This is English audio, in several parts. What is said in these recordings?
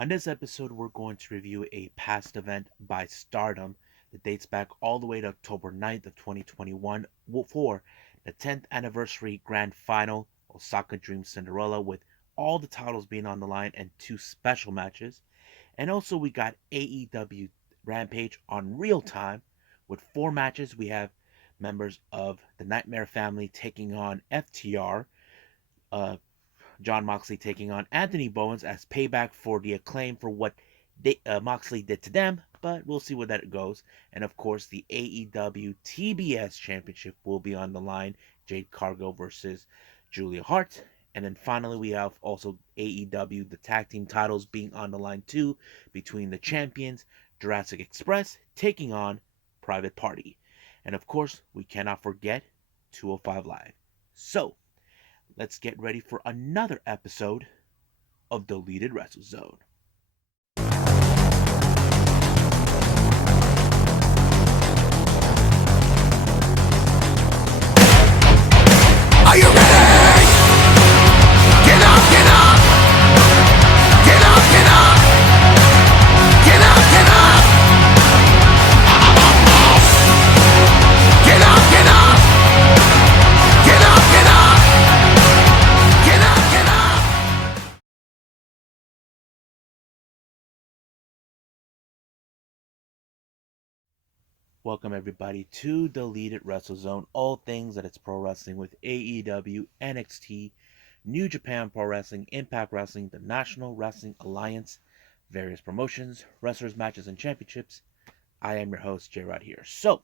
On this episode, we're going to review a past event by Stardom that dates back all the way to October 9th of 2021 for the 10th anniversary grand final, Osaka Dream Cinderella, with all the titles being on the line and two special matches. And also we got AEW Rampage on real time with four matches. We have members of the Nightmare family taking on FTR, uh, John Moxley taking on Anthony Bowens as payback for the Acclaim for what Moxley did to them, but we'll see where that goes. And of course, the AEW TBS Championship will be on the line. Jade Cargill versus Julia Hart. And then finally, we have also AEW, the tag team titles being on the line too, between the champions, Jurassic Express, taking on Private Party. And of course, we cannot forget 205 Live. So, let's get ready for another episode of Deleted Wrestle Zone. Are you ready? Get up, get up! Get up, get up! Get up, get up! Get up, get up! Get up, get up! Get up, get up! Welcome everybody to Deleted Wrestle Zone, all things that it's pro wrestling with AEW, NXT, New Japan Pro Wrestling, Impact Wrestling, the National Wrestling Alliance, various promotions, wrestlers, matches, and championships. I am your host, J Rod here. So,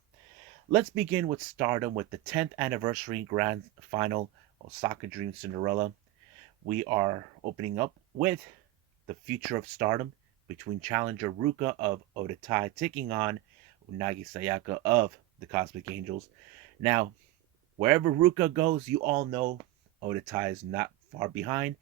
let's begin with Stardom with the 10th anniversary grand final, Osaka Dream Cinderella. We are opening up with the future of Stardom between challenger Ruka of Odatai taking on Unagi Sayaka of the Cosmic Angels. Now, wherever Ruka goes, you all know Odatai is not far behind.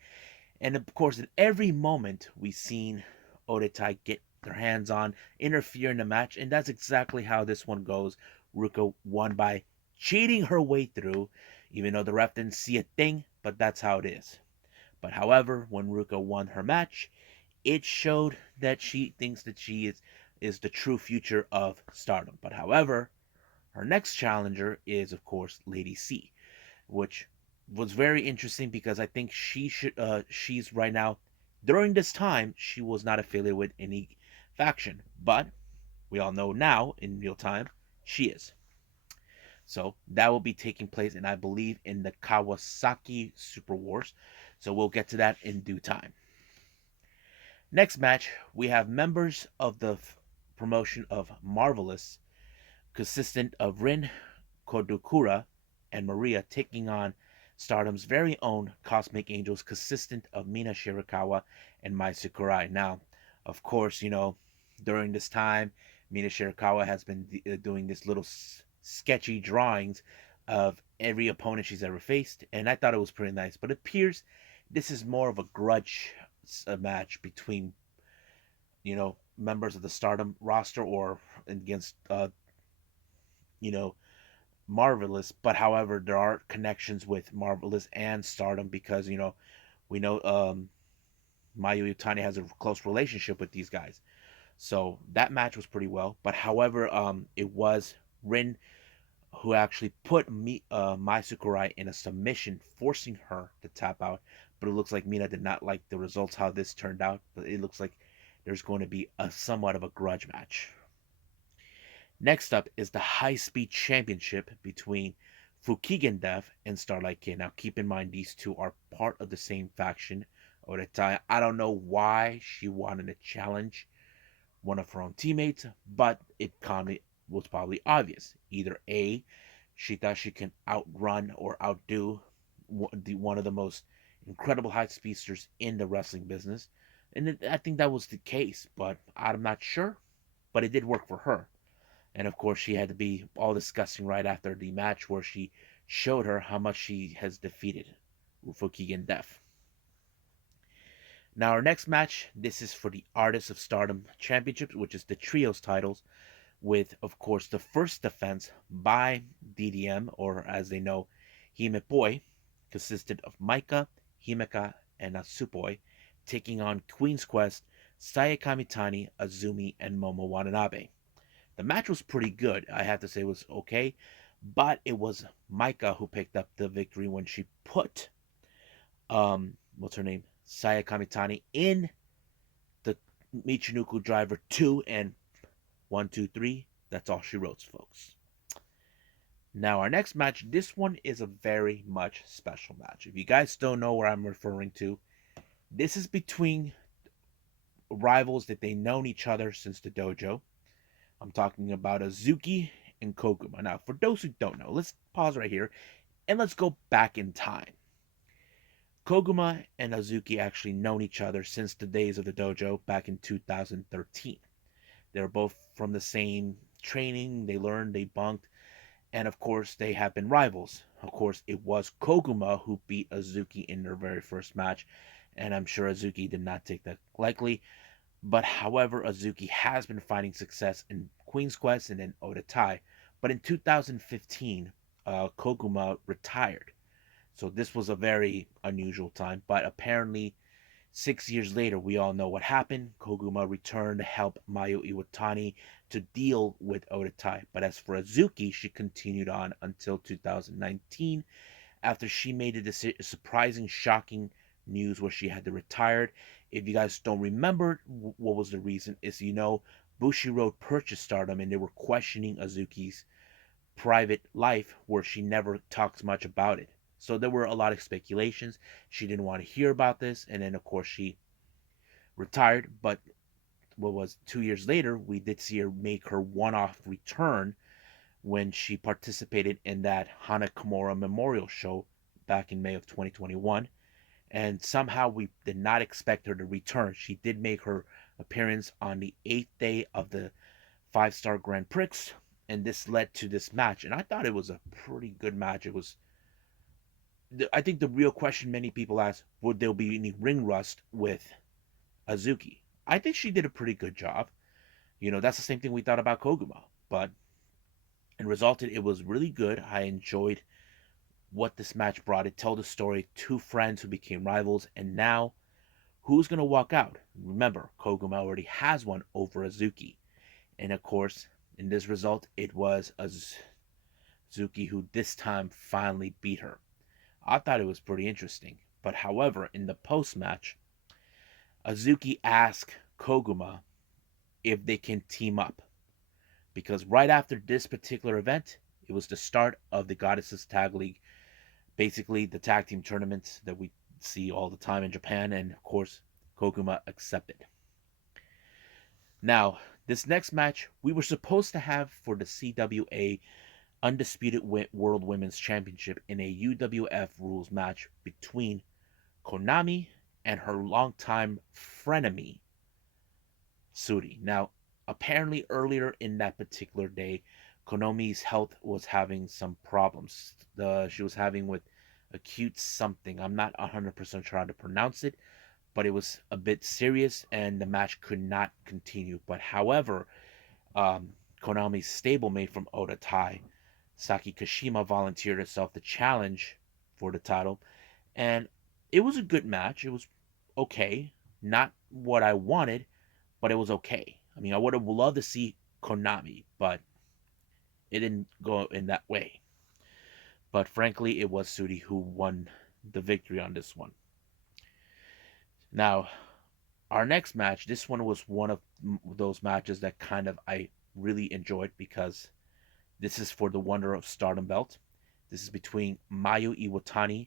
And of course, in every moment, we've seen Odatai get their hands on, interfere in the match, and that's exactly how this one goes. Ruka won by cheating her way through, even though the ref didn't see a thing, but that's how it is. But however, when Ruka won her match, it showed that she thinks that she is the true future of Stardom. But however, her next challenger is of course Lady C, which was very interesting because I think she's right now, during this time she was not affiliated with any faction, but we all know now in real time she is. So that will be taking place, and I believe in the Kawasaki Super Wars. So we'll get to that in due time. Next match, we have members of the promotion of Marvelous, consistent of Rin Kodokura and Maria, taking on Stardom's very own Cosmic Angels, consistent of Mina Shirakawa and Mai Sakurai. Now, of course, during this time, Mina Shirakawa has been doing this little sketchy drawings of every opponent she's ever faced, and I thought it was pretty nice. But it appears this is more of a grudge match between, members of the Stardom roster or against, Marvelous. But however, there are connections with Marvelous and Stardom because, we know Mayu Utami has a close relationship with these guys. So that match was pretty well. But however, it was Rin who actually put Mai Sakurai in a submission, forcing her to tap out. But it looks like Mina did not like the results, how this turned out. But it looks like there's going to be a somewhat of a grudge match. Next up is the High Speed Championship between Fukigen Death and Starlight Kid. Now keep in mind these two are part of the same faction. Odatai, I don't know why she wanted to challenge one of her own teammates, but it was probably obvious. Either A, she thought she can outrun or outdo one of the most incredible high speedsters in the wrestling business. And I think that was the case, but I'm not sure. But it did work for her. And of course, she had to be all disgusting right after the match where she showed her how much she has defeated Fukigen Death. Now, our next match, this is for the Artists of Stardom Championship, which is the Trios titles, with, of course, the first defense by DDM, or as they know, Himepoi, consisted of Maika, Himeka, and Natsupoi, taking on Queen's Quest, Saya Kamitani, Azumi, and Momo Watanabe. The match was pretty good. I have to say it was okay, but it was Maika who picked up the victory when she put what's her name? Saya Kamitani in the Michinoku Driver 2 and 1, 2, 3. That's all she wrote, folks. Now, our next match, this one is a very much special match. If you guys don't know what I'm referring to, this is between rivals that they known each other since the dojo. I'm talking about Azuki and Koguma. Now, for those who don't know, let's pause right here and let's go back in time. Koguma and Azuki actually known each other since the days of the dojo back in 2013. They were both from the same training, they learned, they bunked, and of course they have been rivals. Of course, it was Koguma who beat Azuki in their very first match, and I'm sure Azuki did not take that lightly. But however, Azuki has been finding success in Queen's Quest and in Odatai. But in 2015, Koguma retired. So this was a very unusual time. But apparently, 6 years later, we all know what happened. Koguma returned to help Mayu Iwatani to deal with Odatai. But as for Azuki, she continued on until 2019 after she made a surprising, shocking news where she had to retire. If you guys don't remember what was the reason, is Bushiroad purchased Stardom and they were questioning Azuki's private life where she never talks much about it. So there were a lot of speculations. She didn't want to hear about this, and then of course she retired. But what was 2 years later, we did see her make her one-off return when she participated in that Hana Kimura Memorial Show back in May of 2021. And somehow we did not expect her to return. She did make her appearance on the 8th day of the 5-star Grand Prix, and this led to this match. And I thought it was a pretty good match. It was, I think the real question many people ask, would there be any ring rust with Azuki? I think she did a pretty good job. That's the same thing we thought about Koguma. But it resulted, it was really good. I enjoyed what this match brought. It told the story, two friends who became rivals, and now who's going to walk out? Remember, Koguma already has one over Azuki. And of course, in this result, it was Azuki who this time finally beat her. I thought it was pretty interesting. But however, in the post match, Azuki asked Koguma if they can team up. Because right after this particular event, it was the start of the Goddesses Tag League, basically the tag team tournaments that we see all the time in Japan, and of course, Koguma accepted. Now, this next match we were supposed to have for the CWA Undisputed World Women's Championship in a UWF rules match between Konami and her longtime frenemy, Sooty. Now, apparently earlier in that particular day, Konami's health was having some problems. She was having with acute something. I'm not 100% sure how to pronounce it, but it was a bit serious and the match could not continue. But however, Konami's stablemate from Oda Tai, Saki Kashima, volunteered herself to challenge for the title, and it was a good match. It was okay, not what I wanted, but it was okay. I mean, I would have loved to see Konami, but it didn't go in that way. But frankly, it was Sooty who won the victory on this one. Now, our next match, this one was one of those matches that kind of I really enjoyed because this is for the Wonder of Stardom belt. This is between Mayu Iwatani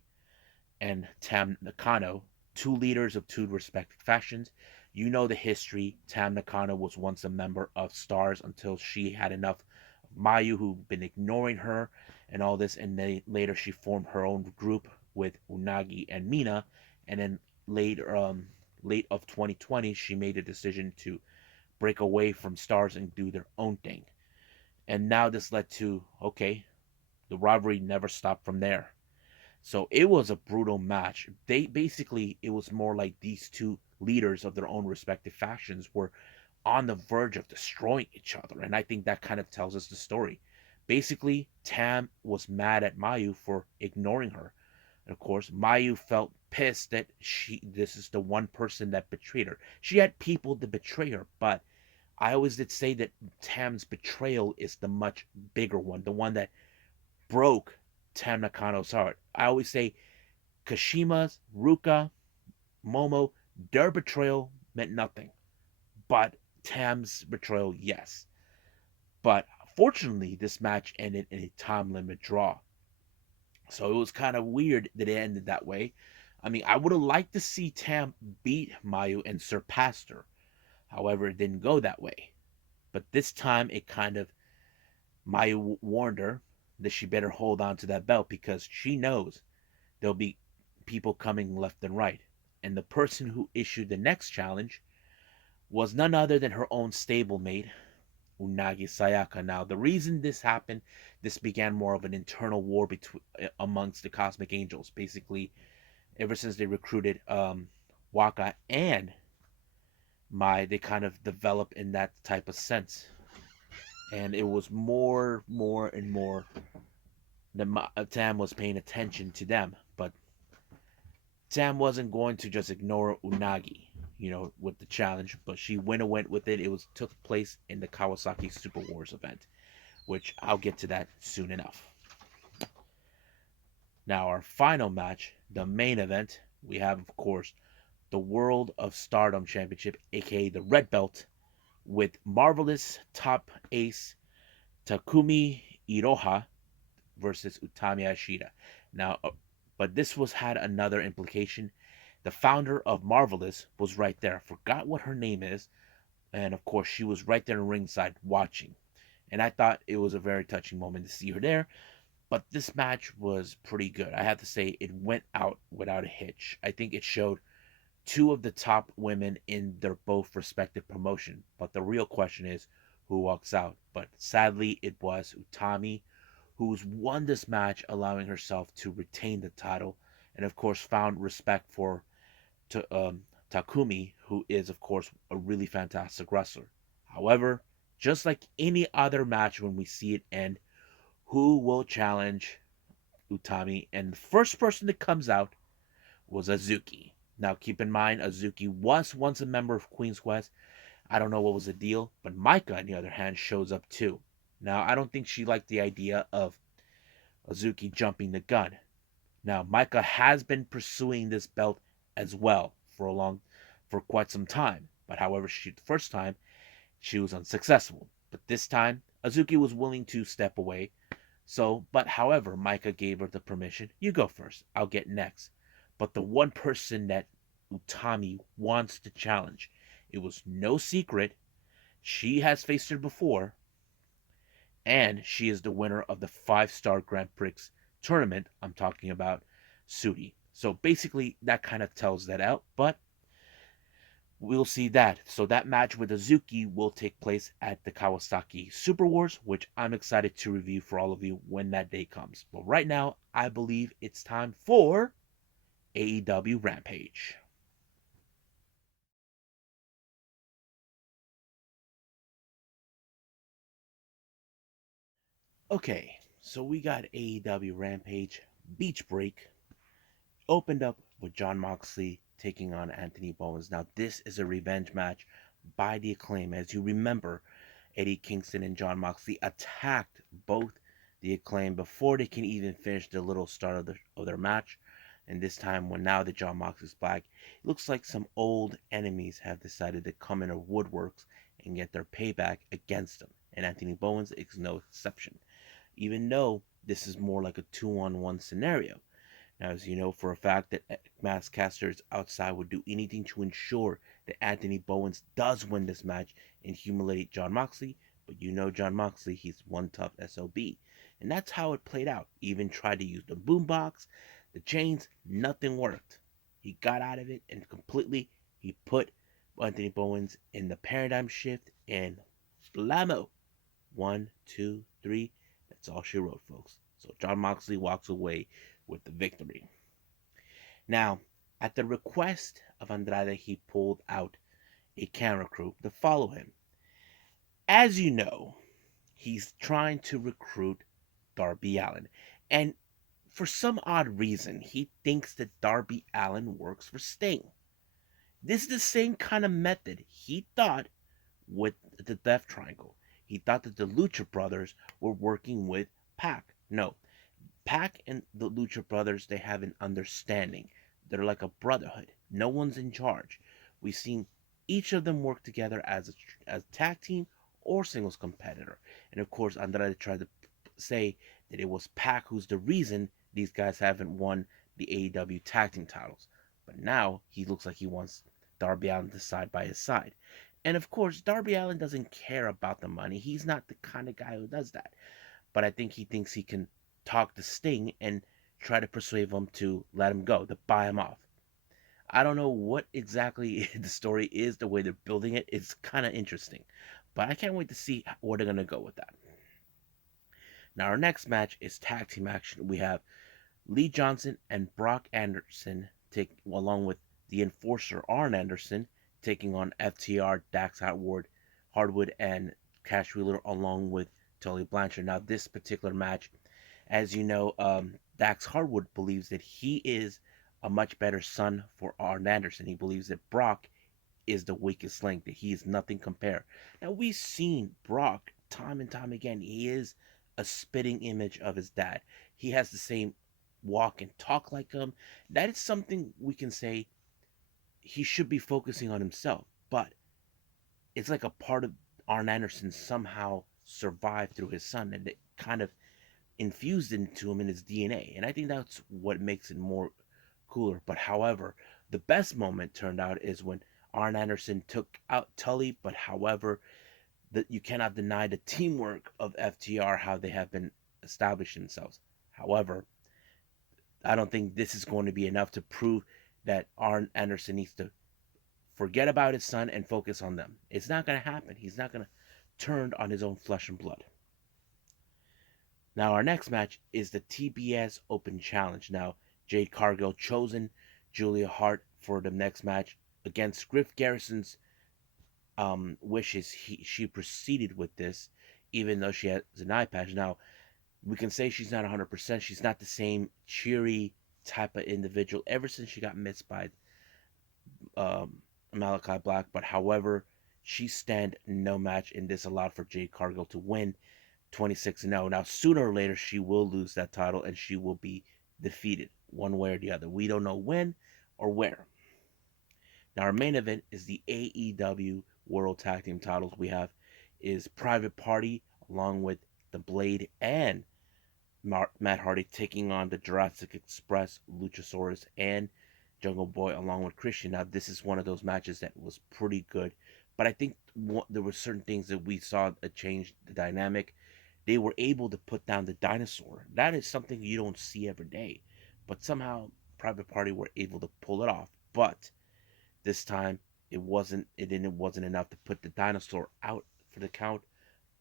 and Tam Nakano, two leaders of two respective factions. You know the history. Tam Nakano was once a member of Stars until she had enough of Mayu, who'd been ignoring her and all this, and then later she formed her own group with Unagi and Mina, and then later, late of 2020, she made a decision to break away from Stars and do their own thing. And now this led to, okay, the rivalry never stopped from there. So it was a brutal match. It was more like these two leaders of their own respective factions were on the verge of destroying each other. And I think that kind of tells us the story. Basically, Tam was mad at Mayu for ignoring her. And of course, Mayu felt pissed that this is the one person that betrayed her. She had people to betray her, but I always did say that Tam's betrayal is the much bigger one, the one that broke Tam Nakano's heart. I always say Kashima's, Ruka, Momo, their betrayal meant nothing. But Tam's betrayal, yes. But fortunately, this match ended in a time limit draw. So it was kind of weird that it ended that way. I mean, I would have liked to see Tam beat Mayu and surpass her. However, it didn't go that way. But this time, it kind of, Mayu warned her that she better hold on to that belt because she knows there'll be people coming left and right. And the person who issued the next challenge was none other than her own stablemate, Unagi Sayaka. Now, the reason this happened, this began more of an internal war between amongst the Cosmic Angels. Basically, ever since they recruited Waka and Mai, they kind of developed in that type of sense, and it was more, and more. Tam was paying attention to them, but Tam wasn't going to just ignore Unagi, with the challenge, but she went with it. It was took place in the Kawasaki Super Wars event, which I'll get to that soon enough. Now, our final match, the main event, we have, of course, the World of Stardom Championship, aka the Red Belt, with Marvelous top ace Takumi Iroha versus Utami Ashida. Now, but this was had another implication. The founder of Marvelous was right there. I forgot what her name is, and of course she was right there in ringside watching. And I thought it was a very touching moment to see her there. But this match was pretty good. I have to say it went out without a hitch. I think it showed two of the top women in their both respective promotion. But the real question is who walks out. But sadly, it was Utami who's won this match, allowing herself to retain the title, and of course found respect for Takumi, who is of course a really fantastic wrestler. However, just like any other match, when we see it end, who will challenge Utami? And the first person that comes out was Azuki. Now, keep in mind, Azuki was once a member of Queen's Quest. I don't know what was the deal, but Maika, on the other hand, shows up too. Now, I don't think she liked the idea of Azuki jumping the gun. Now, Maika has been pursuing this belt as well for quite some time. But however, the first time she was unsuccessful. But this time, Azuki was willing to step away. But however, Maika gave her the permission. You go first. I'll get next. But the one person that Utami wants to challenge, it was no secret. She has faced her before, and she is the winner of the 5-star Grand Prix tournament. I'm talking about Sooty. So basically, that kind of tells that out, but we'll see that. So that match with Azuki will take place at the Kawasaki Super Wars, which I'm excited to review for all of you when that day comes. But right now, I believe it's time for AEW Rampage. Okay, so we got AEW Rampage Beach Break opened up with Jon Moxley taking on Anthony Bowens. Now, this is a revenge match by the Acclaim. As you remember, Eddie Kingston and Jon Moxley attacked both the Acclaim before they can even finish the little start of their match. And this time, when now that Jon Moxley's back, it looks like some old enemies have decided to come in the woodworks and get their payback against them. And Anthony Bowens is no exception, even though this is more like a 2-on-1 scenario. Now, as you know for a fact that Max Caster's outside would do anything to ensure that Anthony Bowens does win this match and humiliate Jon Moxley, but you know Jon Moxley, he's one tough SOB. And that's how it played out. He even tried to use the boombox, the chains, nothing worked. He got out of it and completely he put Anthony Bowens in the paradigm shift and blammo. 1, 2, 3. That's all she wrote, folks. So Jon Moxley walks away with the victory. Now, at the request of Andrade, he pulled out a camera crew to follow him. As you know, he's trying to recruit Darby Allin. And For some odd reason, he thinks that Darby Allin works for Sting. This is the same kind of method he thought with the Death Triangle. He thought that the Lucha Brothers were working with Pac. No, Pac and the Lucha Brothers, they have an understanding. They're like a brotherhood. No one's in charge. We've seen each of them work together as a tag team or singles competitor. And of course, Andrade tried to say that it was Pac who's the reason these guys haven't won the AEW tag team titles. But now he looks like he wants Darby Allin to side by his side. And of course, Darby Allin doesn't care about the money. He's not the kind of guy who does that. But I think he thinks he can talk to Sting and try to persuade him to let him go, to buy him off. I don't know what exactly the story is, the way they're building it. It's kind of interesting. But I can't wait to see where they're going to go with that. Now, our next match is tag team action. We have Lee Johnson and Brock Anderson, along with the enforcer Arn Anderson, taking on FTR, Dax Hardwood, and Cash Wheeler, along with Tully Blanchard. Now, this particular match, as you know, Dax Hardwood believes that he is a much better son for Arn Anderson. He believes that Brock is the weakest link, that he is nothing compared. Now, we've seen Brock time and time again. He is a spitting image of his dad. He has the same walk and talk like him. That is something we can say he should be focusing on himself. But it's like a part of Arn Anderson somehow survived through his son, and it kind of infused into him in his DNA. And I think that's what makes it more cooler. But however, the best moment turned out is when Arn Anderson took out Tully. But however, that you cannot deny the teamwork of FTR, how they have been establishing themselves. However, I don't think this is going to be enough to prove that Arn Anderson needs to forget about his son and focus on them. It's not going to happen. He's not going to turn on his own flesh and blood. Now, our next match is the TBS Open Challenge. Now, Jade Cargill chosen Julia Hart for the next match against Griff Garrison's wishes. She proceeded with this, even though she has an eye patch. Now, we can say she's not 100%. She's not the same cheery type of individual ever since she got missed by Malachi Black. But however, she stand no match, and this allowed for Jade Cargill to win 26-0. Now, sooner or later, she will lose that title, and she will be defeated one way or the other. We don't know when or where. Now, our main event is the AEW World Tag Team titles. We have is Private Party, along with The Blade and Matt Hardy, taking on the Jurassic Express, Luchasaurus, and Jungle Boy, along with Christian. Now, this is one of those matches that was pretty good, but I think there were certain things that we saw that changed the dynamic. They were able to put down the dinosaur. That is something you don't see every day, but somehow Private Party were able to pull it off. But this time it wasn't enough to put the dinosaur out for the count,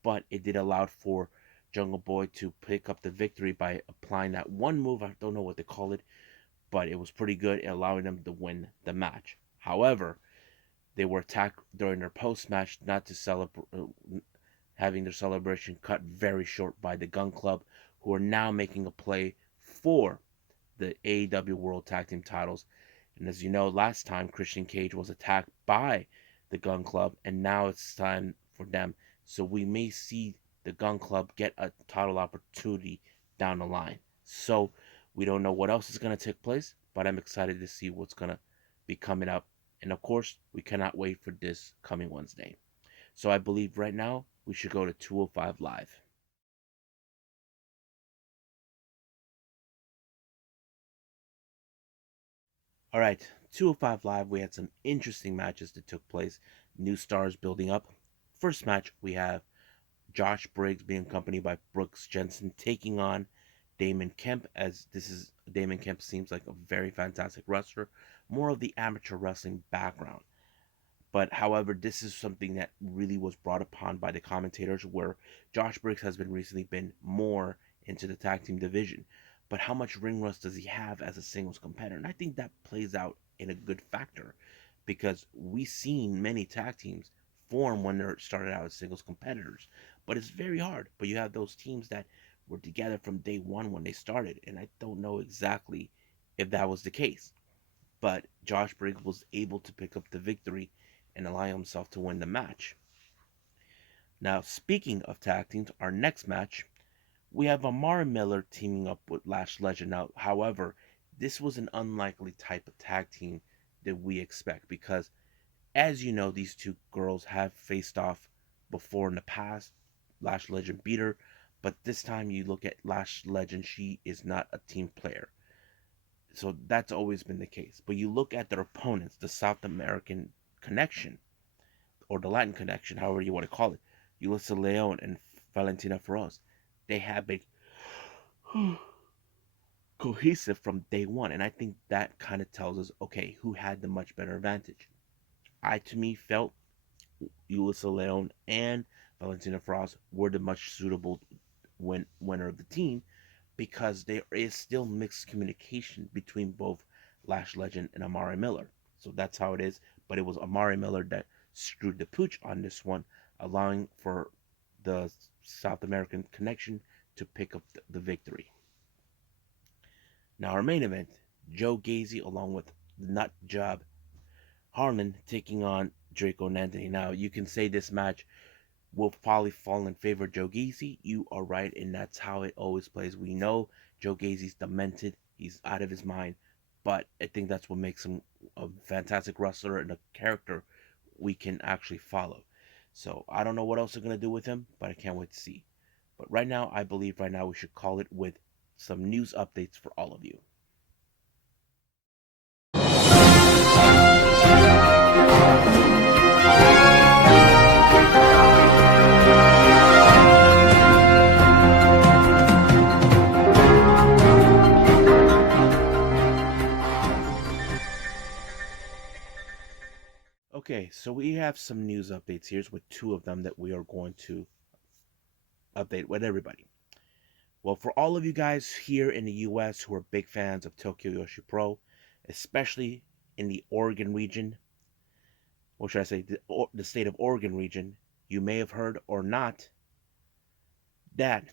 but it did allow for Jungle Boy to pick up the victory by applying that one move. I don't know what they call it, but it was pretty good, allowing them to win the match. However, they were attacked during their post-match, not to celebrate, having their celebration cut very short by the Gun Club, who are now making a play for the AEW World Tag Team titles. And as you know, last time Christian Cage was attacked by the Gun Club, and now it's time for them. So we may see the Gun Club get a title opportunity down the line. So we don't know what else is going to take place, but I'm excited to see what's going to be coming up. And of course, we cannot wait for this coming Wednesday. So I believe right now we should go to 205 Live. All right, 205 Live, we had some interesting matches that took place. New stars building up. First match, we have Josh Briggs being accompanied by Brooks Jensen taking on Damon Kemp, as Damon Kemp seems like a very fantastic wrestler, more of the amateur wrestling background. But however, this is something that really was brought upon by the commentators, where Josh Briggs has recently been more into the tag team division. But how much ring rust does he have as a singles competitor? And I think that plays out in a good factor, because we've seen many tag teams form when they're started out as singles competitors. But it's very hard. But you have those teams that were together from day one when they started, and I don't know exactly if that was the case. But Josh Briggs was able to pick up the victory and allow himself to win the match. Now, speaking of tag teams, our next match, we have Amari Miller teaming up with Lash Legend. Now, however, this was an unlikely type of tag team that we expect because, as you know, these two girls have faced off before in the past. Lash Legend beat her, but this time you look at Lash Legend, she is not a team player. So that's always been the case. But you look at their opponents, the South American connection, or the Latin connection, however you want to call it, Ulissa Leon and Valentina Feroz, they have been cohesive from day one. And I think that kind of tells us, okay, who had the much better advantage. I, to me, felt Ulissa Leon and Valentina Feroz were the much suitable winner of the team because there is still mixed communication between both Lash Legend and Amari Miller. So that's how it is. But it was Amari Miller that screwed the pooch on this one, allowing for the South American connection to pick up the victory. Now, our main event, Joe Gacy along with Nut Job Harlan taking on Draco and Anthony. Now, you can say this match will probably fall in favor of Joe Gacy. You are right, and that's how it always plays. We know Joe Gacy's demented, he's out of his mind, but I think that's what makes him a fantastic wrestler and a character we can actually follow. So I don't know what else they're gonna do with him, but I can't wait to see. But right now, I believe right now we should call it with some news updates for all of you. Okay, so we have some news updates here with two of them that we are going to update with everybody. Well, for all of you guys here in the US who are big fans of Tokyo Joshi Pro, especially in the Oregon region, or should I say the state of Oregon region, you may have heard or not that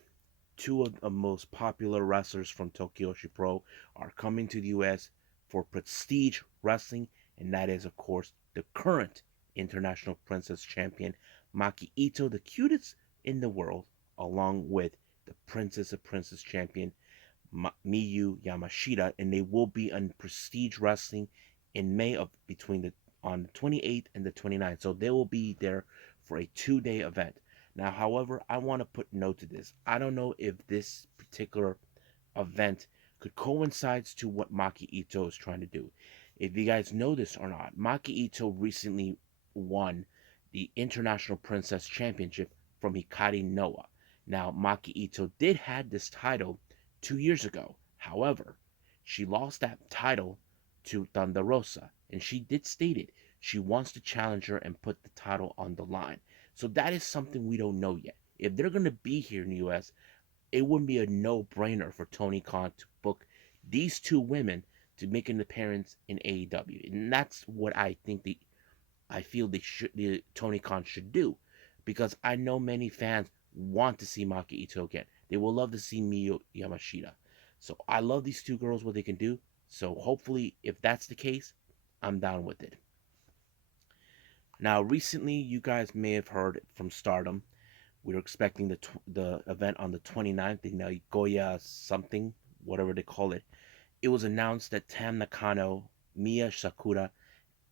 two of the most popular wrestlers from Tokyo Joshi Pro are coming to the US for prestige wrestling, and that is, of course, the current International Princess Champion, Maki Ito, the cutest in the world, along with the Princess of Princess Champion, Mayu Yamashita, and they will be on Prestige Wrestling in May of between the on the 28th and the 29th. So they will be there for a 2-day event. Now, however, I want to put note to this. I don't know if this particular event could coincide to what Maki Ito is trying to do. If you guys know this or not, Maki Ito recently won the International Princess Championship from Hikari Noa. Now, Maki Ito did had this title 2 years ago. However, she lost that title to Thunder Rosa, and she did state it. She wants to challenge her and put the title on the line. So that is something we don't know yet. If they're going to be here in the US, it wouldn't be a no-brainer for Tony Khan to book these two women to make an appearance in AEW. And that's what I feel Tony Khan should do, because I know many fans want to see Maki Ito again. They will love to see Miyu Yamashita. So I love these two girls, what they can do. So hopefully, if that's the case, I'm down with it. Now, recently, you guys may have heard from Stardom. We were expecting the event on the 29th, the Nagoya something, whatever they call it. It was announced that Tam Nakano, Miya Sakura,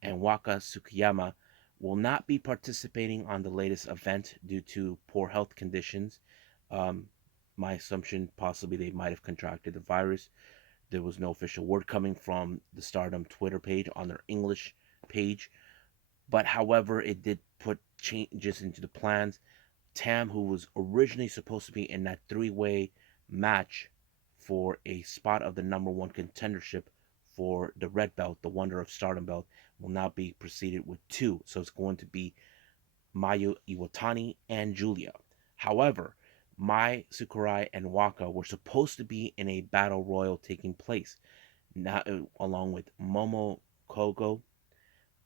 and Waka Tsukiyama will not be participating on the latest event due to poor health conditions. My assumption, possibly they might have contracted the virus. There was no official word coming from the Stardom Twitter page on their English page. But however, it did put changes into the plans. Tam, who was originally supposed to be in that three-way match for a spot of the number one contendership for the red belt, the Wonder of Stardom belt, will now be preceded with two. So it's going to be Mayu Iwatani and Julia. However, Mai Sakurai and Waka were supposed to be in a battle royal taking place, now along with Momo Kogo,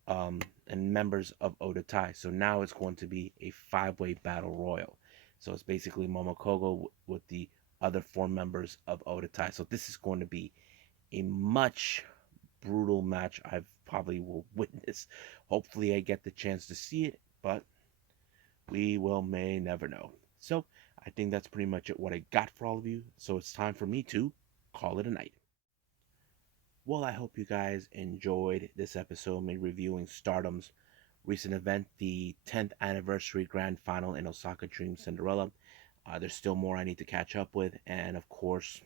and members of Oda Tai. So now it's going to be a five-way battle royal. So it's basically Momokogo with the other four members of Odatai. So this is going to be a much brutal match I probably will witness. Hopefully I get the chance to see it, but we may never know. So I think that's pretty much it what I got for all of you. So it's time for me to call it a night. Well, I hope you guys enjoyed this episode, me reviewing Stardom's recent event, the 10th anniversary grand final in Osaka Dream Cinderella. There's still more I need to catch up with, and of course,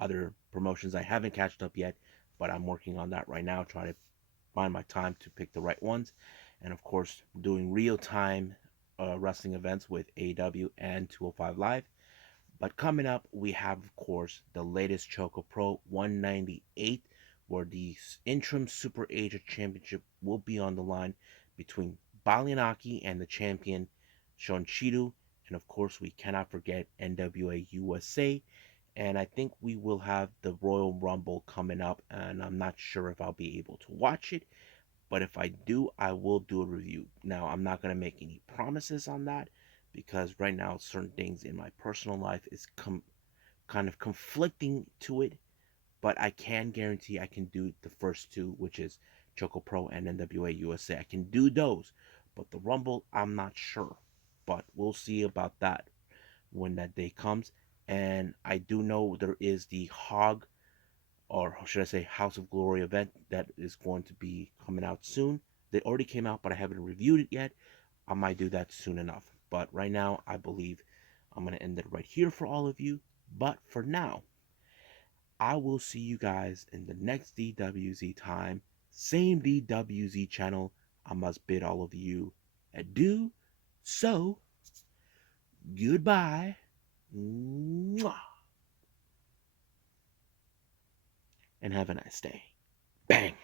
other promotions I haven't catched up yet, but I'm working on that right now, trying to find my time to pick the right ones. And of course, doing real time wrestling events with AEW and 205 Live. But coming up, we have, of course, the latest Choco Pro 198, where the interim Super Asia Championship will be on the line between Balianaki and the champion Shonshiru. And of course, we cannot forget NWA USA. And I think we will have the Royal Rumble coming up, and I'm not sure if I'll be able to watch it. But if I do, I will do a review. Now, I'm not going to make any promises on that because right now, certain things in my personal life is kind of conflicting to it. But I can guarantee I can do the first two, which is Choco Pro and NWA USA. I can do those. But the Rumble, I'm not sure. But we'll see about that when that day comes. And I do know there is the Hog, or should I say House of Glory event that is going to be coming out soon. They already came out, but I haven't reviewed it yet. I might do that soon enough. But right now, I believe I'm going to end it right here for all of you. But for now, I will see you guys in the next DWZ time. Same DWZ channel. I must bid all of you adieu. So, goodbye. Mwah. And have a nice day. Bang.